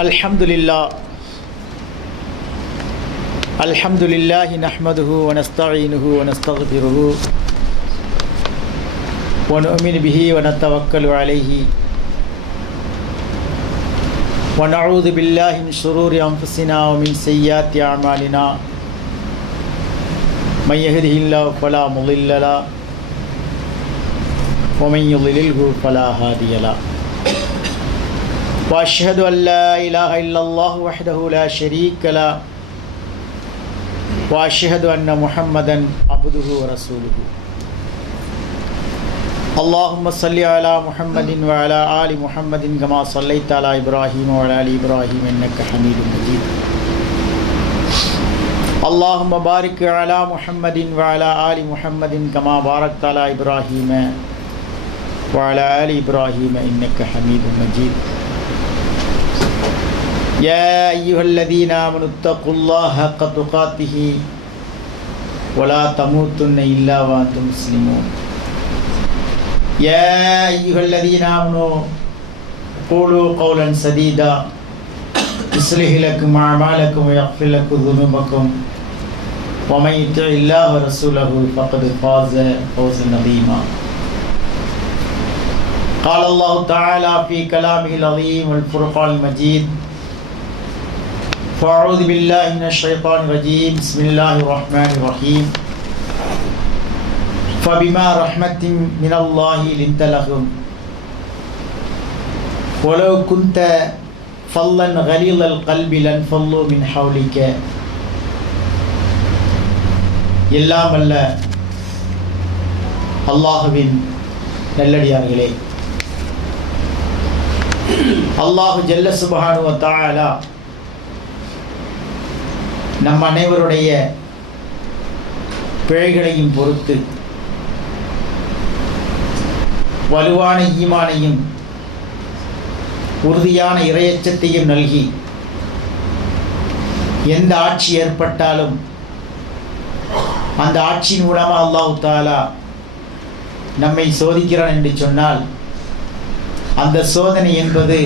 अल्हम्दुलिल्लाह नहमदुहु व नस्तईनुहु व नस्तगफिरुहु व नु'मिनु बिही व नतवक्कलु अलैहि व नऊज़ु बिल्लाहि मिन शुरूरि अनफुसिना व मिन सय्यिआति अअमालिना मन यहदिहिल्लाहु फला मुज़िल्ल लहु व मन युज़लिल्हु फला हादिय लहु व अशहदु अन ला इलाहा इल्लल्लाहु वहदहु ला शरीक लहु व अशहदु अन्न मुहम्मदन अब्दुहु व रसूलुहु। अल्लाहुम्मा सल्लि अला मुहम्मदिन व अला आलि मुहम्मदिन कमा सल्लैता अला इब्राहीम व अला आलि इब्राहीम इन्नका हमीदुम मजीद। अल्लाहुम्मा बारिक अला मुहम्मदिन व अला आलि मुहम्मदिन कमा बारकता अला इब्राहीम व अला आलि इब्राहीम इन्नका हमीदुम मजीद। या अय्युहल्लज़ीना आमनु इत्तक़ुल्लाह हक़्क़ तुक़ातिही वला तमूतुन्न इल्ला व अंतुम मुस्लिमून। या अय्युहल्लज़ीना आमनु क़ूलू क़ौलन सदीदा युस्लिह लकुम अअमालकुम व यग़फिर लकुम ज़ुनूबकुम व मन युति'िल्लाह व रसूलहु फ़क़द फ़ाज़ फ़ौज़न अज़ीमा। क़ाल अल्लाहु तआला फ़ी कलामिहिल अज़ीम वल फ़ुरक़ानिल मजीद। फ़अऊज़ु बिल्लाहि मिनश शैतानिर रजीम। बिस्मिल्लाहिर रहमानिर रहीम। फ़बिमा रहमतिन मिनल्लाहि लिन्त लहुम वलौ कुन्त फ़ल्लन गलीज़ल क़ल्बि लन्फ़ल्लू मिन हौलिक। எல்லாம் வல்ல அல்லாஹ்வின் நல்லடியார்களே, அல்லாஹ் ஜல்ல சுப்ஹானஹு வ தஆலா நம் அனைவருடைய பிழைகளையும் பொறுத்து வலுவான ஈமானையும் உறுதியான இறையச்சத்தையும் நல்கி எந்த ஆட்சி ஏற்பட்டாலும் அந்த ஆட்சியின் மூலமாக அல்லாஹ் தஆலா நம்மை சோதிக்கிறான் என்று சொன்னால், அந்த சோதனை என்பது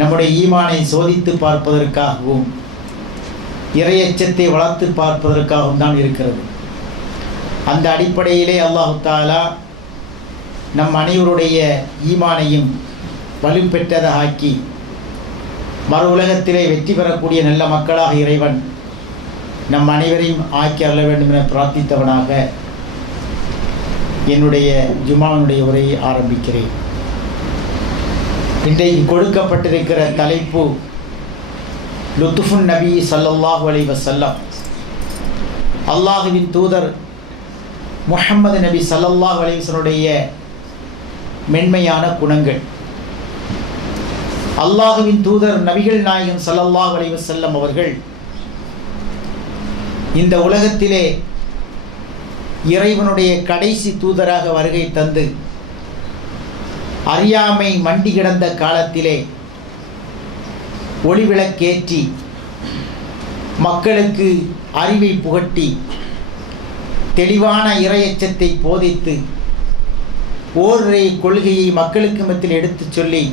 நம்முடைய ஈமானை சோதித்து பார்ப்பதற்காகவும் இறையச்சத்தை வளர்த்து பார்ப்பதற்காகவும் தான் இருக்கிறது. அந்த அடிப்படையிலே அல்லாஹ் தஆலா நம் அனைவருடைய ஈமானையும் வலுப்பெற்றதாக ஆக்கி மறு உலகத்திலே வெற்றி பெறக்கூடிய நல்ல மக்களாக இறைவன் நம் அனைவரையும் ஆக்கி அருள வேண்டும் என பிரார்த்தித்தவனாக என்னுடைய ஜும்மாவினுடைய உரையை ஆரம்பிக்கிறேன். இன்றைக்கு கொடுக்கப்பட்டிருக்கிற தலைப்பு லுத்ஃபுன் நபி ஸல்லல்லாஹு அலைஹி வஸல்லம், அல்லாஹுவின் தூதர் முஹம்மது நபி ஸல்லல்லாஹு அலைஹி வஸல்லுடைய மென்மையான குணங்கள். அல்லாஹுவின் தூதர் நபிகள் நாயகம் ஸல்லல்லாஹு அலைஹி வஸல்லம் அவர்கள் இந்த உலகத்திலே இறைவனுடைய கடைசி தூதராக வருகை தந்து அறியாமை மண்டி கிடந்த காலத்திலே ஒளிவிளக்கேற்றி மக்களுக்கு அறிவை புகட்டி தெளிவான இறையச்சத்தை போதித்து ஓரிரை கொள்கையை மக்களுக்கு மத்தியில் எடுத்துச் சொல்லி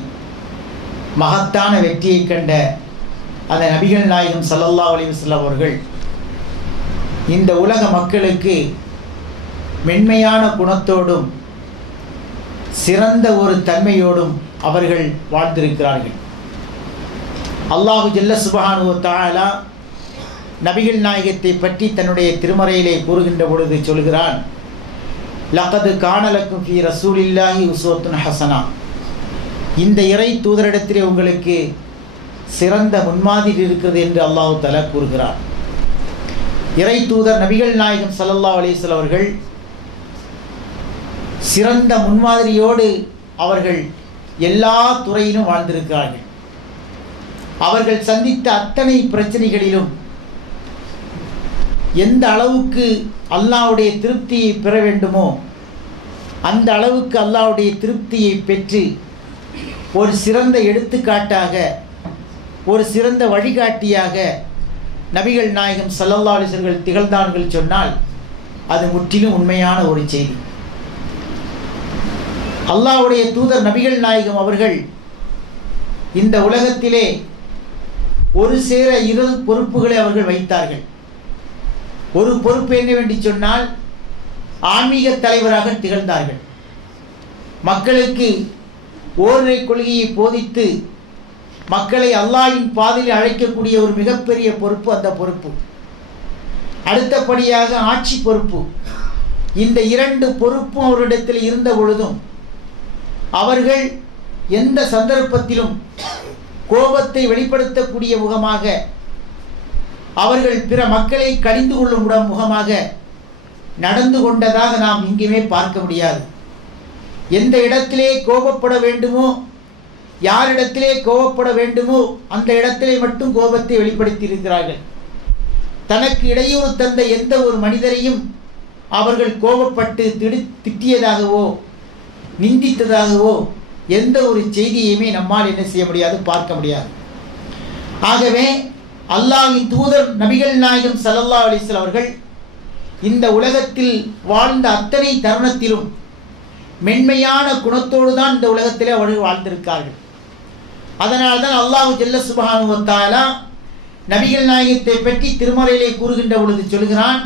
மகத்தான வெற்றியை கண்ட அந்த நபிகள் நாயகம் ஸல்லல்லாஹு அலைஹி வஸல்லம் அவர்கள் இந்த உலக மக்களுக்கு மென்மையான குணத்தோடும் சிறந்த ஒரு தன்மையோடும் அவர்கள் வாழ்ந்திருக்கிறார்கள். அல்லாஹு ஜல்ல சுப்ஹானஹு வ தஆலா நபிகள் நாயகத்தை பற்றி தன்னுடைய திருமறையிலே கூறுகின்ற பொழுது சொல்கிறான், லகது கான லக்கும் ஃபீ ரசூலில்லாஹி உஸ்வத்துன் ஹஸனா. இந்த இறை தூதரிடத்திலே உங்களுக்கு சிறந்த முன்மாதிரி இருக்கிறது என்று அல்லாஹ் தஆலா கூறுகிறார். இறை தூதர் நபிகள் நாயகம் ஸல்லல்லாஹு அலைஹி வஸல்லம் அவர்கள் சிறந்த முன்மாதிரியோடு அவர்கள் எல்லா துறையிலும் வாழ்ந்திருக்கிறார்கள். அவர்கள் சந்தித்த அத்தனை பிரச்சனைகளிலும் எந்த அளவுக்கு அல்லாஹ்வுடைய திருப்தியை பெற வேண்டுமோ அந்த அளவுக்கு அல்லாஹ்வுடைய திருப்தியை பெற்று ஒரு சிறந்த எடுத்துக்காட்டாக, ஒரு சிறந்த வழிகாட்டியாக நபிகள் நாயகம் ஸல்லல்லாஹு அலைஹி வஸல்லம் திகழ்ந்தார்கள் சொன்னால் அது முற்றிலும் உண்மையான ஒரு செய்தி. அல்லாஹ்வுடைய தூதர் நபிகள் நாயகம் அவர்கள் இந்த உலகத்திலே ஒரு சேர இரு பொறுப்புகளை அவர்கள் வைத்தார்கள். ஒரு பொறுப்பு என்னவென்று சொன்னால் ஆன்மீக தலைவராக திகழ்ந்தார்கள். மக்களுக்கு ஓரிரை கொள்கையை போதித்து மக்களை அல்லாஹ்வின் பாதையில் அழைக்கக்கூடிய ஒரு மிகப்பெரிய பொறுப்பு அந்த பொறுப்பு. அடுத்தபடியாக ஆட்சி பொறுப்பு. இந்த இரண்டு பொறுப்பும் அவரிடத்தில் இருந்த பொழுதும் அவர்கள் எந்த சந்தர்ப்பத்திலும் கோபத்தை வெளிப்படுத்தக்கூடிய முகமாக, அவர்கள் பிற மக்களை கடிந்து கொள்ளும் முகமாக நடந்து கொண்டதாக நாம் எங்கேயுமே பார்க்க முடியாது. எந்த இடத்திலே கோபப்பட வேண்டுமோ, யாரிடத்திலே கோபப்பட வேண்டுமோ அந்த இடத்திலே மட்டும் கோபத்தை வெளிப்படுத்தி இருக்கிறார்கள். தனக்கு இடையூறு தந்த எந்த ஒரு மனிதரையும் அவர்கள் கோபப்பட்டு திட்டியதாகவோ நிந்தித்ததாகவோ எந்த ஒரு செய்தியுமே நம்மால் என்ன செய்ய முடியாது, பார்க்க முடியாது. ஆகவே அல்லாஹ்வின் தூதர் நபிகள் நாயகம் ஸல்லல்லாஹு அலைஹி வஸல்லம் அவர்கள் இந்த உலகத்தில் வாழ்ந்த அத்தனை தருணத்திலும் மென்மையான குணத்தோடு தான் இந்த உலகத்திலே அவர்கள் வாழ்ந்திருக்கார்கள். அதனால்தான் அல்லாஹ் ஜல்ல சுப்ஹானஹு வ தஆலா நபிகள் நாயகத்தை பற்றி திருமறையிலே கூறுகின்ற பொழுது சொல்கிறான்.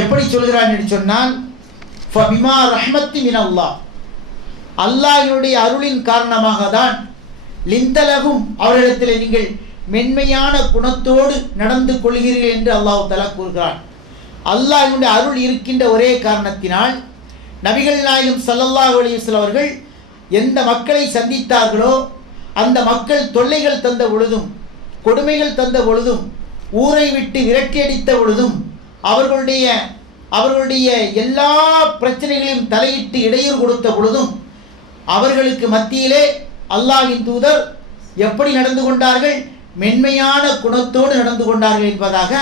எப்படி சொல்கிறான் என்று சொன்னால், ஃபபிமா ரஹ்மத்தி மினல்லாஹ், அல்லாஹ்வுடைய அருளின் காரணமாக தான் லிந்தலகும் அவரிடத்தில் நீங்கள் மென்மையான குணத்தோடு நடந்து கொள்கிறீர்கள் என்று அல்லாஹ் தஆலா கூறுகிறான். அல்லாஹ்வுடைய அருள் இருக்கின்ற ஒரே காரணத்தினால் நபிகள் நாயகம் ஸல்லல்லாஹு அலைஹி வஸல்லம் அவர்கள் எந்த மக்களை சந்தித்தார்களோ அந்த மக்கள் தொல்லைகள் தந்த பொழுதும் கொடுமைகள் தந்த பொழுதும் ஊரை விட்டு விரட்டியடித்த பொழுதும் அவர்களுடைய எல்லா பிரச்சனைகளையும் தலையிட்டு இடையூறு கொடுத்த பொழுதும் அவர்களுக்கு மத்தியிலே அல்லாஹ்வின் தூதர் எப்படி நடந்து கொண்டார்கள், மென்மையான குணத்தோடு நடந்து கொண்டார்கள் என்பதாக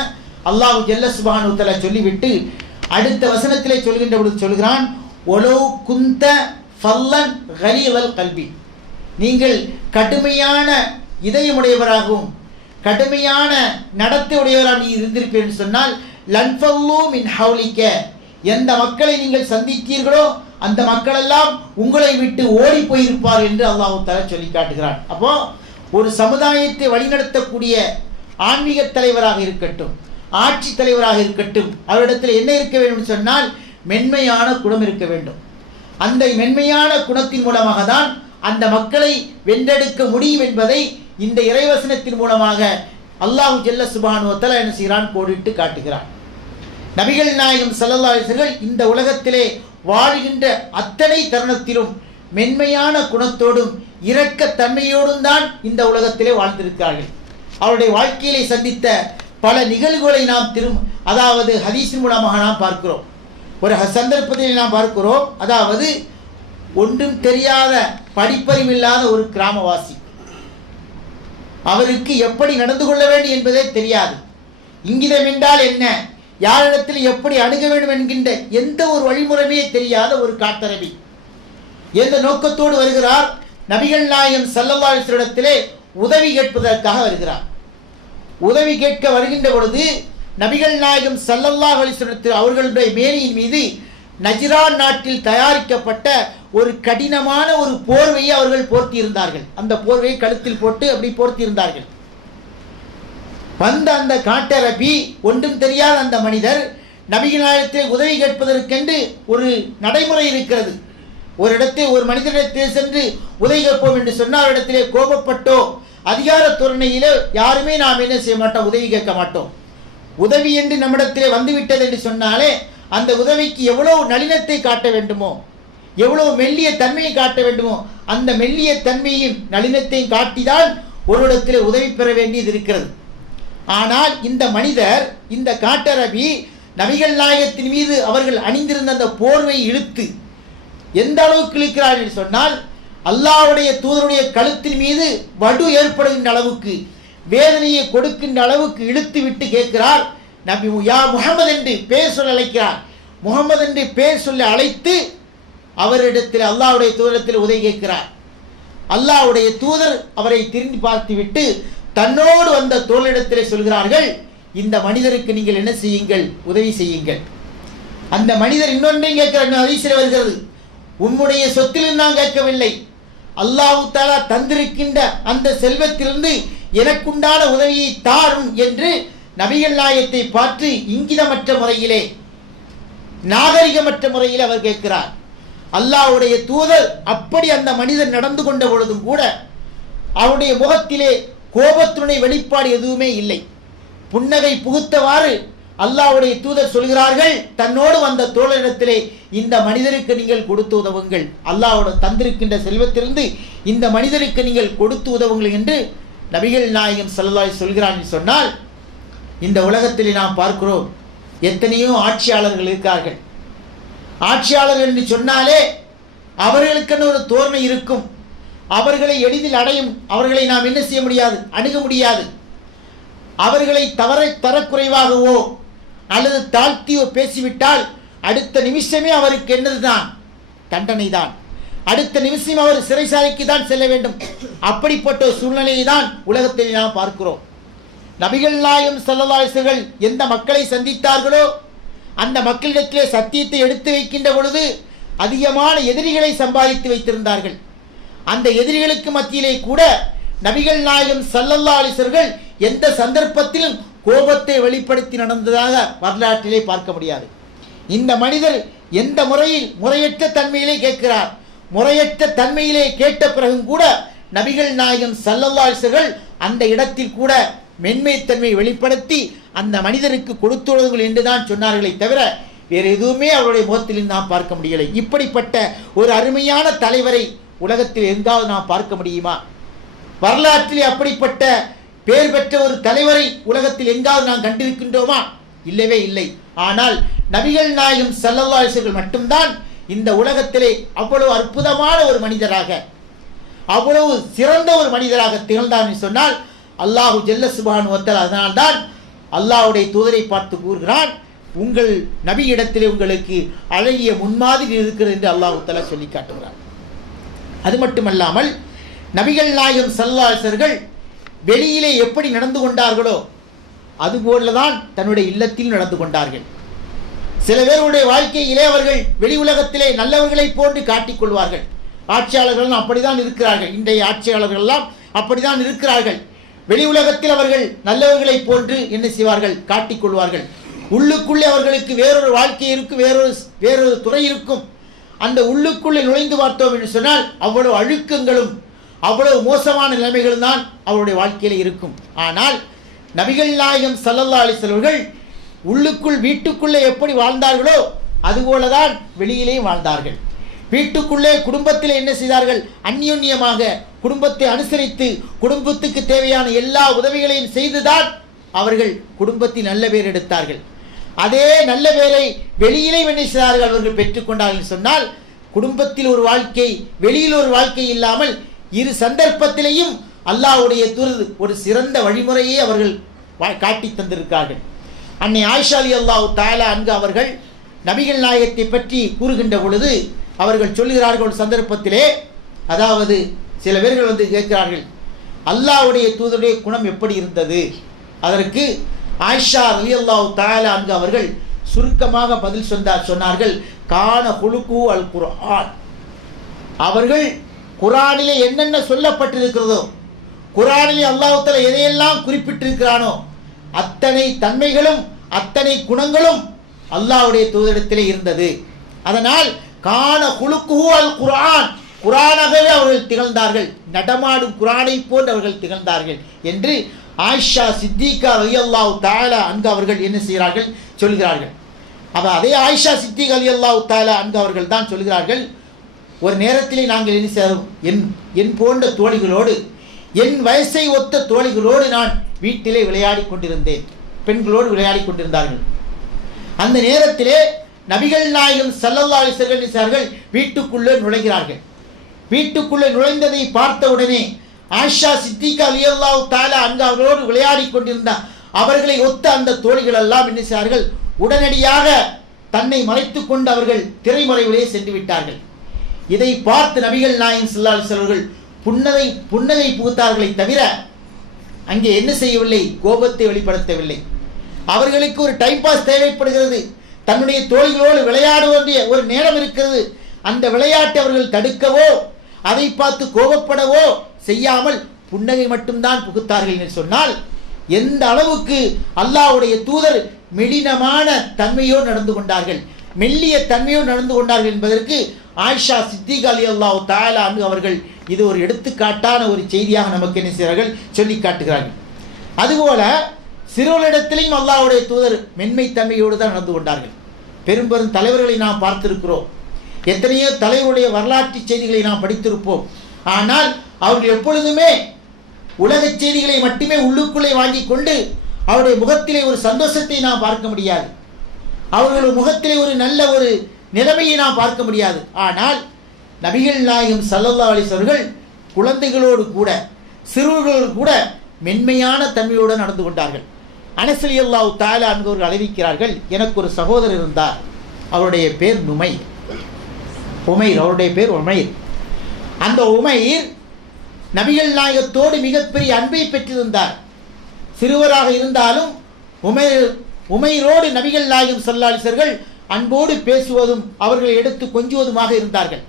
அல்லாஹ் ஜல்ல சுப்ஹானஹு வ தஆலா சொல்லிவிட்டு அடுத்த வசனத்திலே சொல்கின்ற பொழுது சொல்கிறான், ஒலோ குந்த ஃபல்லன் கலீலல் கல்பி, நீங்கள் கடுமையான இதயமுடையவராகவும் கடுமையான நடத்தை உடையவராக நீ இருந்திருப்பீர்கள் சொன்னால் லன்ஃபல்லூ மின் ஹவுலிக்க, எந்த மக்களை நீங்கள் சந்தித்தீர்களோ அந்த மக்களெல்லாம் உங்களை விட்டு ஓடி போயிருப்பார் என்று அல்லாஹ் தஆலா சொல்லி காட்டுகிறான். அப்போ ஒரு சமுதாயத்தை வழிநடத்தக்கூடிய ஆன்மீக தலைவராக இருக்கட்டும், ஆட்சி தலைவராக இருக்கட்டும், அவரிடத்தில் என்ன இருக்க வேண்டும் சொன்னால் மென்மையான குணம் இருக்க வேண்டும். அந்த மென்மையான குணத்தின் மூலமாக தான் அந்த மக்களை வென்றெடுக்க முடியும் என்பதை இந்த இறைவசனத்தின் மூலமாக அல்லாஹ் ஜல்ல சுப்ஹானஹு வ தஆலா என்ன செய்கிறான், கோடிட்டு காட்டுகிறான். நபிகள் நாயகம் ஸல்லல்லாஹு அலைஹி வஸல்லம் இந்த உலகத்திலே வாழ்கின்ற அத்தனை தருணத்திலும் மென்மையான குணத்தோடும் இரக்கத்தன்மையோடும் தான் இந்த உலகத்திலே வாழ்ந்திருக்கிறார்கள். அவருடைய வாழ்க்கையிலே சந்தித்த பல நிகழ்வுகளை நாம் அதாவது ஹதீஸின் மூலமாக நாம் பார்க்கிறோம். ஒரு சந்தர்ப்பத்தில் நாம் பார்க்கிறோம், அதாவது ஒன்றும் தெரியாத படிப்பறிவில்லாத ஒரு கிராமவாசி, அவருக்கு எப்படி நடந்து கொள்ள வேண்டும் என்பதே தெரியாது. இங்கிதம் என்றால் என்ன, யாரிடத்தில் எப்படி அணுக வேண்டும் என்கின்ற எந்த ஒரு வழிமுறையே தெரியாத ஒரு காட்டரபி எந்த நோக்கத்தோடு வருகிறார், நபிகள் நாயகம் ஸல்லல்லாஹு அலைஹி வஸல்லம் இடத்திலே உதவி கேட்பதற்காக வருகிறார். உதவி கேட்க வருகின்ற பொழுது நபிகள் நாயகம் ஸல்லல்லாஹு அலைஹி வஸல்லம் அவர்களுடைய மேனியின் மீது நஜ்ரான் நாட்டில் தயாரிக்கப்பட்ட ஒரு கடினமான ஒரு போர்வையை அவர்கள் போர்த்தி இருந்தார்கள். அந்த போர்வையை கழுத்தில் போட்டு அப்படி போர்த்தி இருந்தார்கள். வந்த அந்த காட்டரபி, ஒன்றும் தெரியாத அந்த மனிதர், நபிகள் நாயகத்தில் உதவி கேட்பதற்கென்று ஒரு நடைமுறை இருக்கிறது. ஒரு இடத்தில் ஒரு மனிதனிடத்தில் சென்று உதவி கேட்போம் என்று சொன்னால் இடத்திலே கோபப்பட்டோ அதிகார தோரணையிலே யாருமே நாம் என்ன செய்ய மாட்டோம், உதவி கேட்க மாட்டோம். உதவி என்று நம்மிடத்திலே வந்துவிட்டது என்று சொன்னாலே அந்த உதவிக்கு எவ்வளவு நளினத்தை காட்ட வேண்டுமோ, எவ்வளவு மெல்லிய தன்மையை காட்ட வேண்டுமோ, அந்த மெல்லிய தன்மையும் நளினத்தையும் காட்டிதான் ஒரு இடத்திலே உதவி பெற வேண்டியது இருக்கிறது. ஆனால் இந்த மனிதர், இந்த காட்டரபி நபிகள் நாயகத்தின் மீது அவர்கள் அணிந்திருந்த அந்த போர்வை இழுத்து எந்த அளவுக்கு இழுக்கிறார் என்று சொன்னால், அல்லாஹ்வுடைய தூதருடைய கழுத்தின் மீது வடு ஏற்படுகின்ற அளவுக்கு, வேதனையை கொடுக்கின்ற அளவுக்கு இழுத்து விட்டு கேட்கிறார். நபி யா முஹம்மது என்று பேர் சொல்ல அழைக்கிறார். முகமது என்று பேர் சொல்லி அழைத்து அவரிடத்தில் அல்லாஹ்வுடைய தூதரிடத்தில் உதவி கேட்கிறார். அல்லாஹ்வுடைய தூதர் அவரை திரும்பி பார்த்து விட்டு தன்னோடு வந்த தோழரிடத்திலே சொல்கிறார்கள், இந்த மனிதருக்கு நீங்கள் என்ன செய்யுங்கள், உதவி செய்யுங்கள். அந்த மனிதர் இன்னொன்றையும் கேட்கிறார், ஹதீஸில் வருகிறது, உம்முடைய சொத்திலும் நான் கேட்கவில்லை, அல்லாஹ் தஆலா தந்திருக்கின்ற அந்த செல்வத்திலிருந்து எனக்குண்டான உதவியை தாரும் என்று நபிகள் நாயகத்தை பார்த்து இங்கிதமற்ற முறையிலே, நாகரிகமற்ற முறையில் அவர் கேட்கிறார். அல்லாஹ்வுடைய தூதர் அப்படி அந்த மனிதன் நடந்து கொண்ட பொழுதும் கூட அவருடைய முகத்திலே கோபத்துடைய வெளிப்பாடு எதுவுமே இல்லை. புன்னகை புகுத்தவாறு அல்லாஹ்வுடைய தூதர் சொல்கிறார்கள், தன்னோடு வந்த தோழரிடத்திலே இந்த மனிதருக்கு நீங்கள் கொடுத்து உதவுங்கள், அல்லாஹ்வோட தந்திருக்கின்ற செல்வத்திலிருந்து இந்த மனிதருக்கு நீங்கள் கொடுத்து உதவுங்கள் என்று நபிகள் நாயகம் ஸல்லல்லாஹு அலைஹி சொல்கிறார்கள். சொன்னால் இந்த உலகத்திலே நாம் பார்க்கிறோம், எத்தனையோ ஆட்சியாளர்கள் இருக்கார்கள். ஆட்சியாளர்கள் என்று சொன்னாலே அவர்களுக்கென்று ஒரு தோரணை இருக்கும். அவர்களை எளிதில் அடையும், அவர்களை நாம் என்ன செய்ய முடியாது, அணுக முடியாது. அவர்களை தரக்குறைவாகவோ அல்லது தாழ்த்தியோ பேசிவிட்டால் அடுத்த நிமிஷமே அவருக்கு என்னதுதான், தண்டனை தான். அடுத்த நிமிஷம் அவர் சிறைசாலைக்கு தான் செல்ல வேண்டும். அப்படிப்பட்ட சூழ்நிலையை தான் உலகத்தில் நாம் பார்க்கிறோம். நபிகள் நாயகம் ஸல்லல்லாஹு அலைஹி வஸல்லம் எந்த மக்களை சந்தித்தார்களோ அந்த மக்களிடத்திலே சத்தியத்தை எடுத்து வைக்கின்ற பொழுது அதிகமான எதிரிகளை சம்பாதித்து வைத்திருந்தார்கள். அந்த எதிரிகளுக்கு மத்தியிலே கூட நபிகள் நாயகம் ஸல்லல்லாஹு அலைஹி வஸல்லம் எந்த சந்தர்ப்பத்திலும் கோபத்தை வெளிப்படுத்தி நடந்ததாக வரலாற்றிலே பார்க்க முடியாது. இந்த மனிதர் எந்த முறையில் முறையற்ற தன்மையிலே கேட்கிறார். முறையற்ற தன்மையிலே கேட்ட பிறகும் கூட நபிகள் நாயகம் ஸல்லல்லாஹு அலைஹி வஸல்லம் அந்த இடத்தில் கூட மென்மைத்தன்மை வெளிப்படுத்தி அந்த மனிதருக்கு கொடுத்துள்ளதுங்கள் என்றுதான் சொன்னார்களே தவிர வேறு எதுவுமே அவருடைய முகத்தில் நாம் பார்க்க முடியலை. இப்படிப்பட்ட ஒரு அருமையான தலைவரை உலகத்தில் எங்காவது நாம் பார்க்க முடியுமா? வரலாற்றிலே அப்படிப்பட்ட பேர் பெற்ற ஒரு தலைவரை உலகத்தில் எங்காவது நாம் கண்டிருக்கின்றோமா? இல்லவே இல்லை. ஆனால் நபிகள் நாயகம் ஸல்லல்லாஹு அலைஹி வஸல்லம் மட்டும்தான் இந்த உலகத்திலே அவ்வளவு அற்புதமான ஒரு மனிதராக, அவ்வளவு சிறந்த ஒரு மனிதராக திகழ்ந்தார் என்று சொன்னால் அல்லாஹு ஜல்ல சுப்ஹானஹு வ தஆலா அதனால்தான் அல்லாஹ்வுடைய தூதரை பார்த்து கூறுகிறான், உங்கள் நபி இடத்திலே உங்களுக்கு அழகிய முன்மாதிரி இருக்கிறது என்று அல்லாஹ் தஆலா சொல்லி காட்டுகிறார். அது மட்டுமல்லாமல் நபிகள் நாயகம் ஸல்லல்லாஹு அலைஹி வஸல்லம் வெளியிலே எப்படி நடந்து கொண்டார்களோ அதுபோலதான் தன்னுடைய இல்லத்தில் நடந்து கொண்டார்கள். சில பேருடைய வாழ்க்கையிலே அவர்கள் வெளி உலகத்திலே நல்லவர்களை போன்று காட்டிக்கொள்வார்கள். ஆட்சியாளர்கள் அப்படிதான் இருக்கிறார்கள். இன்றைய ஆட்சியாளர்கள் எல்லாம் அப்படிதான் இருக்கிறார்கள். வெளி உலகத்தில் அவர்கள் நல்லவர்களை போன்று என்ன செய்வார்கள், காட்டிக்கொள்வார்கள். உள்ளுக்குள்ளே அவர்களுக்கு வேறொரு வாழ்க்கை இருக்கும், வேறொரு துறை இருக்கும். அந்த உள்ளுக்குள்ளே நுழைந்து பார்த்தோம் என்று சொன்னால் அவ்வளவு அழுக்கங்களும் அவ்வளவு மோசமான நிலைமைகள் தான் அவருடைய வாழ்க்கையில் இருக்கும். ஆனால் நபிகள் நாயகம் ஸல்லல்லாஹு அலைஹி வஸல்லம் உள்ளுக்குள் வீட்டுக்குள்ளே எப்படி வாழ்ந்தார்களோ அதுபோலதான் வெளியிலே வாழ்ந்தார்கள். வீட்டுக்குள்ளே குடும்பத்தில் என்ன செய்தார்கள், அந்யோன்யமாக குடும்பத்தை அனுசரித்து குடும்பத்துக்கு தேவையான எல்லா உதவிகளையும் செய்துதான் அவர்கள் குடும்பத்தில் நல்ல பேர் எடுத்தார்கள். அதே நல்ல பேரை வெளியிலே என்ன செய்தார்கள், அவர்கள் பெற்றுக்கொண்டார்கள் சொன்னால் குடும்பத்தில் ஒரு வாழ்க்கை, வெளியில் ஒரு வாழ்க்கை இல்லாமல் இரு சந்தர்ப்பத்திலேயும் அல்லாஹ்வுடைய தூதர் ஒரு சிறந்த வழிமுறையை அவர்கள் காட்டி தந்திருக்கார்கள். அன்னை ஆயிஷா ரலியல்லாஹு தஆலா அன்ஹா அவர்கள் நபிகள் நாயகத்தை பற்றி கூறுகின்ற பொழுது அவர்கள் சொல்லுகிறார்கள், ஒரு சந்தர்ப்பத்திலே, அதாவது சில பேர்கள் வந்து கேட்கிறார்கள், அல்லாஹ்வுடைய தூதருடைய குணம் எப்படி இருந்தது? அதற்கு ஆயிஷா ரலியல்லாஹு தஆலா அன்ஹா அவர்கள் சுருக்கமாக பதில் சொன்னார்கள், கான குலுகு அல் குர்ஆன். அவர்கள் குர்ஆனிலே என்னென்ன சொல்லப்பட்டிருக்கிறதோ, குர்ஆனிலே அல்லாஹ் தஆலா எதையெல்லாம் குறிப்பிட்டிருக்கிறானோ அத்தனை தன்மைகளும் அத்தனை குணங்களும் அல்லாஹ்வுடைய தூதரிடத்திலே இருந்தது. அதனால் கான குலுகு அல் குர்ஆன், குர்ஆனாகவே அவர்கள் திகழ்ந்தார்கள், நடமாடும் குர்ஆனை போன்று அவர்கள் திகழ்ந்தார்கள் என்று ஆயிஷா சித்திகா ரலியல்லாஹு தஆலா அன்ஹா அவர்கள் என்ன செய்கிறார்கள், சொல்கிறார்கள். அப்போ அதே ஆயிஷா சித்திகா ரலியல்லாஹு தஆலா அன்ஹா அவர்கள் தான் சொல்கிறார்கள், ஒரு நேரத்திலே நாங்கள் என்ன செய்தோம், என் போன்ற தோழிகளோடு, என் வயசை ஒத்த தோழிகளோடு நான் வீட்டிலே விளையாடி கொண்டிருந்தேன். பெண்களோடு விளையாடி கொண்டிருந்தார்கள். அந்த நேரத்திலே நபிகள் நாயகம் ஸல்லல்லாஹு அலைஹி வஸல்லம் வீட்டுக்குள்ளே நுழைகிறார்கள். வீட்டுக்குள்ளே நுழைந்ததை பார்த்த உடனே ஆயிஷா சித்திகா ரலியல்லாஹு தஆலா அன்ஹா அவர்களோடு விளையாடி கொண்டிருந்த அவர்களை ஒத்த அந்த தோழிகள் எல்லாம் என்ன செய்தார்கள், உடனடியாக தன்னை மறைத்துக் கொண்டு அவர்கள் திரைமறைவிலே சென்று விட்டார்கள். இதை பார்த்து நபிகள் நாயகம் ஸல்லல்லாஹு அலைஹி வஸல்லம் புன்னகை புகுத்தார்களை தவிர அங்கே என்ன செய்யவில்லை, கோபத்தை வெளிப்படுத்தவில்லை. அவர்களுக்கு ஒரு டைம் பாஸ் தேவைப்படுகிறது, தன்னுடைய தோழிகளோடு விளையாட வேண்டிய ஒரு நேரம் இருக்கிறது. அந்த விளையாட்டை அவர்கள் தடுக்கவோ அதை பார்த்து கோபப்படவோ செய்யாமல் புன்னகை மட்டும்தான் புகுத்தார்கள் என்று சொன்னால் எந்த அளவுக்கு அல்லாஹ்வுடைய தூதர் மெலினமான தன்மையோடு நடந்து கொண்டார்கள், மெல்லிய தன்மையோடு நடந்து கொண்டார்கள் என்பதற்கு ஆயிஷா சித்திகா ரலியல்லாஹு தஆலா அன்ஹு அவர்கள் இது ஒரு எடுத்துக்காட்டான ஒரு செய்தியாக நமக்கு என்ன செய்கிறார்கள், சொல்லி காட்டுகிறார்கள். அதுபோல சிறுவர்களிடத்திலையும் அல்லாஹ்வுடைய தூதர் மென்மை தன்மையோடு தான் நடந்து கொண்டார்கள். பெரும் பெரும் தலைவர்களை நாம் பார்த்திருக்கிறோம், எத்தனையோ தலைவருடைய வரலாற்று செய்திகளை நாம் படித்திருப்போம். ஆனால் அவர்கள் எப்பொழுதுமே உலக செய்திகளை மட்டுமே உள்ளுக்குள்ளே வாங்கி கொண்டு அவருடைய முகத்திலே ஒரு சந்தோஷத்தை நாம் பார்க்க முடியாது, அவர்களுடைய முகத்திலே ஒரு நல்ல ஒரு நிலைமையை நாம் பார்க்க முடியாது. ஆனால் நபிகள் நாயகம் ஸல்லல்லாஹு அலைஹி வஸல்லம் குழந்தைகளோடு கூட சிறுவர்களோடு கூட மென்மையான தன்மையோடு நடந்து கொண்டார்கள். அனஸ் ரலியல்லாஹு தஆலா அன்ஹு அறிவிக்கிறார்கள், எனக்கு ஒரு சகோதரர் இருந்தார், அவருடைய பேர் உமைர். அவருடைய பேர் உமைர். அந்த உமைர் நபிகள் நாயகத்தோடு மிகப்பெரிய அன்பை பெற்றிருந்தார். சிறுவராக இருந்தாலும் உமைரோடு நபிகள் நாயகம் ஸல்லல்லாஹு அலைஹி வஸல்லம் அன்போடு பேசுவதும் அவர்களை எடுத்து கொஞ்சுவதுமாக இருந்தார்கள்.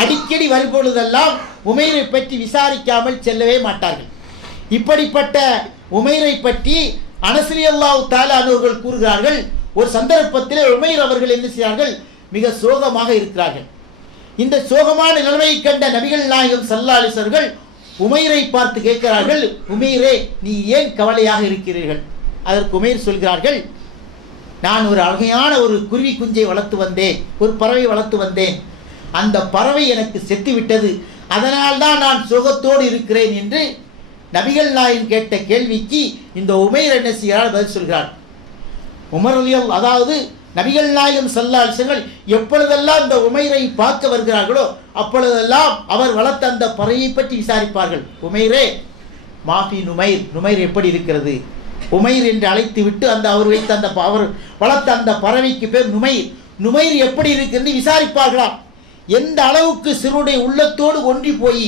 அடிக்கடி வரும்பொழுதெல்லாம் உமைரை பற்றி விசாரிக்காமல் செல்லவே மாட்டார்கள். இப்படிப்பட்ட உமைரை பற்றி அனஸ் ரலியல்லாஹு தஆலா அவர்கள் கூறுகிறார்கள், ஒரு சந்தர்ப்பத்திலே உமைர் அவர்கள் என்ன செய்கிறார்கள், மிக சோகமாக இருக்கிறார்கள். இந்த சோகமான நிலைமையை கண்ட நபிகள் நாயகம் ஸல்லல்லாஹு அலைஹி வஸல்லம் உமைரை பார்த்து கேட்கிறார்கள், உமைரே நீ ஏன் கவலையாக இருக்கிறீர்கள்? அதற்கு உமைர் சொல்கிறார்கள், நான் ஒரு அழகையான ஒரு குருவி குஞ்சை வளர்த்து வந்தேன், ஒரு பறவை வளர்த்து வந்தேன், அந்த பறவை எனக்கு செத்து விட்டது, அதனால்தான் நான் சோகத்தோடு இருக்கிறேன் என்று நபிகள் நாயகம் கேட்ட கேள்விக்கு இந்த உமைர் என்ன செய்கிறார், பதில் சொல்கிறார். உமர் ரலியல்லாஹு அதாவது நபிகள் நாயகம் ஸல்லல்லாஹு அலைஹி வஸல்லம் எப்பொழுதெல்லாம் இந்த உமைரை பார்க்க வருகிறார்களோ அப்பொழுதெல்லாம் அவர் வளர்த்த அந்த பறவையை பற்றி விசாரிப்பார்கள். உமைரே மாஃபி நுமைர், நுமைர் எப்படி இருக்கிறது? உமைர் என்று அழைத்து விட்டு அவர் வைத்த அவர் வளர்த்த அந்த பறவைக்கு பேர் நுமைர், நுமைர் எப்படி இருக்கிறது விசாரிப்பார்களாம். எந்த அளவுக்கு சிறுடைய உள்ளத்தோடு ஒன்றி போய்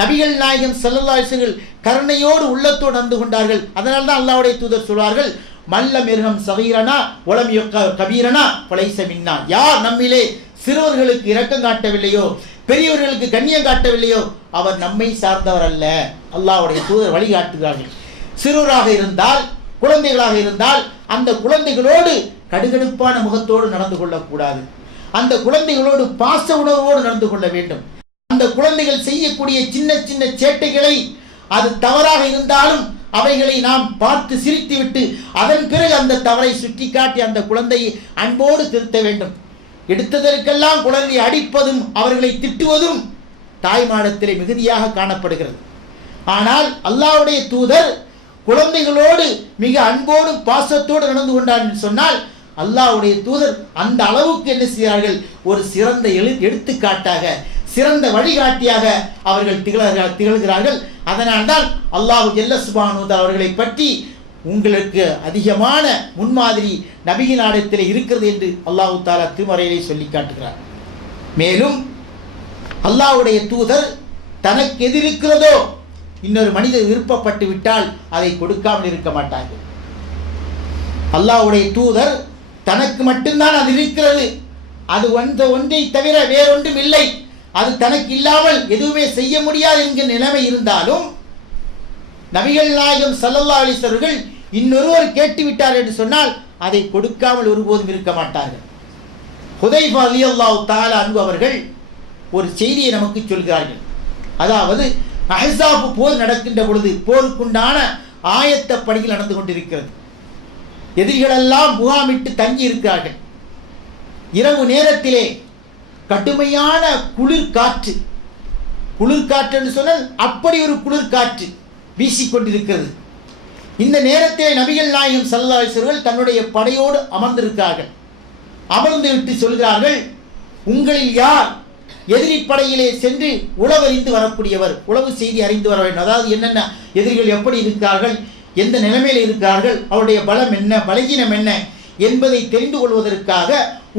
நபிகள் நாயகம் ஸல்லல்லாஹு அலைஹி வஸல்லம் கருணையோடு உள்ளத்தோடு நடந்து கொண்டார்கள். அதனால்தான் தான் அல்லாஹ்வுடைய தூதர் சொல்வார்கள், மல்லம் இர்ஹம் சகீரனா வலம் கபீரனா ஃபலைஸ மின்னா. யார் நம்மிலே சிறுவர்களுக்கு இரக்கம் காட்டவில்லையோ, பெரியவர்களுக்கு கண்ணியம் காட்டவில்லையோ, அவர் நம்மை சார்ந்தவர் அல்ல. அல்லாஹ்வுடைய தூதர் வழிகாட்டுகிறார்கள். சிறுவராக இருந்தால், குழந்தைகளாக இருந்தால் அந்த குழந்தைகளோடு கடுகடுப்பான முகத்தோடு நடந்து கொள்ளக்கூடாது. அந்த குழந்தைகளோடு பாச உணர்வோடு நடந்து கொள்ள வேண்டும். அந்த குழந்தைகள் செய்யக்கூடிய சின்ன சின்ன சேட்டைகளை, அது தவறாக இருந்தாலும் அவைகளை நாம் பார்த்து சிரித்துவிட்டு அதன் பிறகு அந்த தவறை சுட்டி காட்டி அந்த குழந்தையை அன்போடு திருத்த வேண்டும். எடுத்ததற்கெல்லாம் குழந்தையை அடிப்பதும் அவர்களை திட்டுவதும் தாய்மானத்திலே மிகுதியாக காணப்படுகிறது. ஆனால் அல்லாஹ்வுடைய தூதர் குழந்தைகளோடு மிக அன்போடு பாசத்தோடு நடந்து கொண்டார் என்று சொன்னால் அல்லாஹ்வுடைய தூதர் அந்த அளவுக்கு என்ன செய்கிறார்கள், ஒரு சிறந்த எடுத்துக்காட்டாக, சிறந்த வழிகாட்டியாக அவர்கள் திகழ்கிறார்கள். அதனால்தான் அல்லாஹ் ஜல்ல சுப்ஹானஹு வ தஆலா அவர்களை பற்றி உங்களுக்கு அதிகமான முன்மாதிரி நபியினிடத்தில் இருக்கிறது என்று அல்லாஹ் தஆலா திருமறையிலே சொல்லி காட்டுகிறார். மேலும் அல்லாஹ்வுடைய தூதர் தனக்கு எது இருக்கிறதோ இன்னொரு மனிதர் விருப்பப்பட்டு விட்டால் அதை கொடுக்காமல் இருக்க மாட்டார்கள். அல்லாஹ்வுடைய தூதர் தனக்கு மட்டும்தான் அது இருக்கிறது, அது ஒன்றை தவிர வேறொன்றும் இல்லை, அது தனக்கு இல்லாமல் எதுவுமே செய்ய முடியாது என்கிற நிலைமை இருந்தாலும் நபிகள் நாயகம் ஸல்லல்லாஹு அலைஹி வஸல்லம் இன்னொருவர் கேட்டுவிட்டார் என்று சொன்னால் அதை கொடுக்காமல் ஒருபோதும் இருக்க மாட்டார்கள். ஹுதைஃபா ரலியல்லாஹு தஆலா அன்ஹு அவர்கள் ஒரு செய்தியை நமக்கு சொல்கிறார்கள். அதாவது அஹ்ஸாப் போர் நடக்கின்ற பொழுது போருக்குண்டான ஆயத்த பணிகள் நடந்து கொண்டிருக்கிறது. எதிரிகளெல்லாம் முகாமிட்டு தங்கி இருக்கிறார்கள். இரவு நேரத்திலே கடுமையான குளிர்காற்று என்று சொன்னால் அப்படி ஒரு குளிர்காற்று வீசிக்கொண்டிருக்கிறது. இந்த நேரத்திலே நபிகள் நாயகம் ஸல்லல்லாஹு அலைஹி வஸல்லம் தன்னுடைய படையோடு அமர்ந்திருக்கிறார்கள். அமர்ந்து விட்டு சொல்கிறார்கள், உங்களில் யார் எதிரி படையிலே சென்று உளவறிந்து வரக்கூடியவர், உளவு செய்தி அறிந்து வர வேண்டும். அதாவது என்னென்ன எதிரிகள் எப்படி இருக்கிறார்கள், எந்த நிலைமையில் இருக்கிறார்கள், அவருடைய பலம் என்ன, பலகீனம் என்ன என்பதை தெரிந்து கொள்வதற்காக